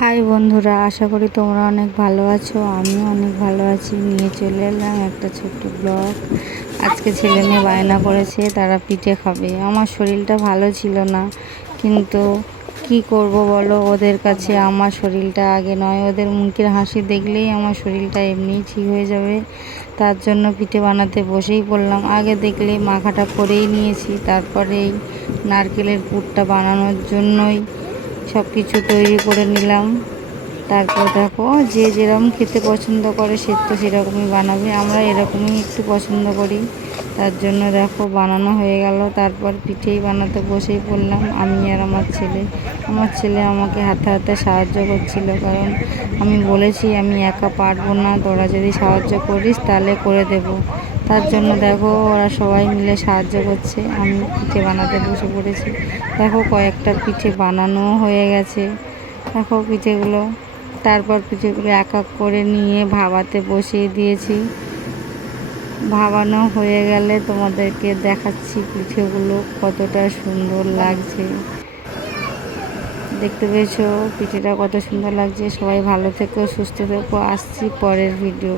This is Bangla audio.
হাই বন্ধুরা, আশা করি তোমরা অনেক ভালো আছো। আমিও অনেক ভালো আছি। নিয়ে চলে এলাম একটা ছোট্ট ব্লগ। আজকে ছেলে মেয়ে বায়না করেছে তারা পিঠে খাবে। আমার শরীরটা ভালো ছিল না, কিন্তু কি করব বলো, ওদের কাছে আমার শরীরটা আগে নয়। ওদের মুখের হাসি দেখলেই আমার শরীরটা এমনিই ঠিক হয়ে যাবে। তার জন্য পিঠে বানাতে বসেই পড়লাম। আগে দেখলে মাখাটা করেই নিয়েছি, তারপরেই নারকেলের পুরটা বানানোর জন্যই সব কিছু তৈরি করে নিলাম। তারপর দেখো, যে যেরকম খেতে পছন্দ করে সে তো সেরকমই বানাবে। আমরা এরকমই একটু পছন্দ করি, তার জন্য দেখো বানানো হয়ে গেল। তারপর পিঠেই বানাতে বসেই পড়লাম আমি আর আমার ছেলে আমাকে হাতে হাতে সাহায্য করছিল, কারণ আমি বলেছি আমি একা পারবো না, তোরা যদি সাহায্য করিস তাহলে করে দেব। তার জন্য দেখো ওরা সবাই মিলে সাহায্য করছে। আমি পিঠে বানাতে বসে পড়েছি। দেখো কয়েকটা পিঠে বানানোও হয়ে গেছে। দেখো পিঠেগুলো, তারপর পিঠেগুলো এক এক করে নিয়ে ভাপাতে বসিয়ে দিয়েছি। ভাপানো হয়ে গেলে তোমাদেরকে দেখাচ্ছি পিঠেগুলো কতটা সুন্দর লাগছে। দেখতে পেয়েছো পিঠেটা কত সুন্দর লাগছে। সবাই ভালো থেকো, সুস্থ থেকো। আসছি পরের ভিডিও।